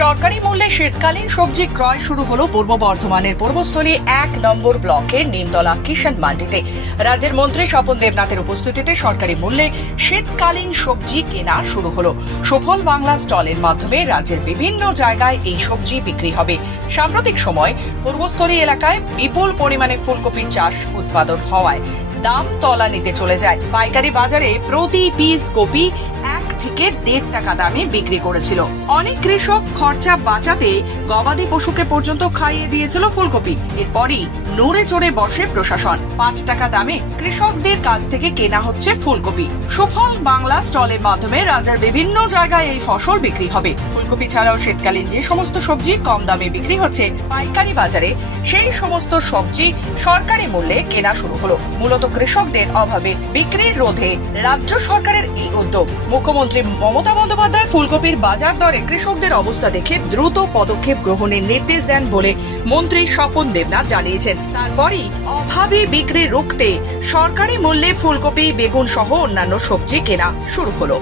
সরকারি মূল্যে শীতকালীন সবজি ক্রয় শুরু হলো পূর্ব বর্ধমানের পূর্বস্থলী এক নম্বর ব্লকের নিমতলা কিষান মান্ডিতে। রাজ্যের মন্ত্রী স্বপন দেবনাথের উপস্থিতিতে সরকারি মূল্যে শীতকালীন সবজি কেনা শুরু হলো। সুফল বাংলা স্টলের মাধ্যমে রাজ্যের বিভিন্ন জায়গায় এই সবজি বিক্রি হবে। সাম্প্রতিক সময় পূর্বস্থলী এলাকায় বিপুল পরিমাণে ফুলকপির চাষ উৎপাদন হওয়ায় দাম তলা নিতে চলে যায়। পাইকারি বাজারে প্রতি পিস কপি এক থেকে দেড় টাকা দামে বিক্রি করেছিল। অনেক কৃষক খরচা বাঁচাতে গবাদি পশুকে পর্যন্ত খাইয়ে দিয়েছিল ফুলকপি। এরপরই নড়ে চড়ে বসে প্রশাসন। পাঁচ টাকা দামে কৃষকদের কাছ থেকে কেনা হচ্ছে ফুলকপি। সুফল বাংলা স্টলের মাধ্যমে রাজ্যের বিভিন্ন জায়গায় এই ফসল বিক্রি হবে। ফুলকপি ছাড়াও শীতকালীন যে সমস্ত সবজি কম দামে বিক্রি হচ্ছে পাইকারি বাজারে, সেই সমস্ত সবজি সরকারি মূল্যে কেনা শুরু হলো। মূলত কৃষকদের অভাবে বিক্রির রোধে রাজ্য সরকারের এই উদ্যোগ। মুখ্যমন্ত্রী মমতা বন্দ্যোপাধ্যায় ফুলকপির বাজার দরে কৃষকদের অবস্থা দেখে দ্রুত পদক্ষেপ গ্রহণের নির্দেশ দেন বলে মন্ত্রী স্বপন দেবনাথ জানিয়েছেন। তারপরই অভাবে বিক্রি রুখতে সরকারি মূল্যে ফুলকপি বেগুন সহ অন্যান্য সবজি কেনা শুরু হলো।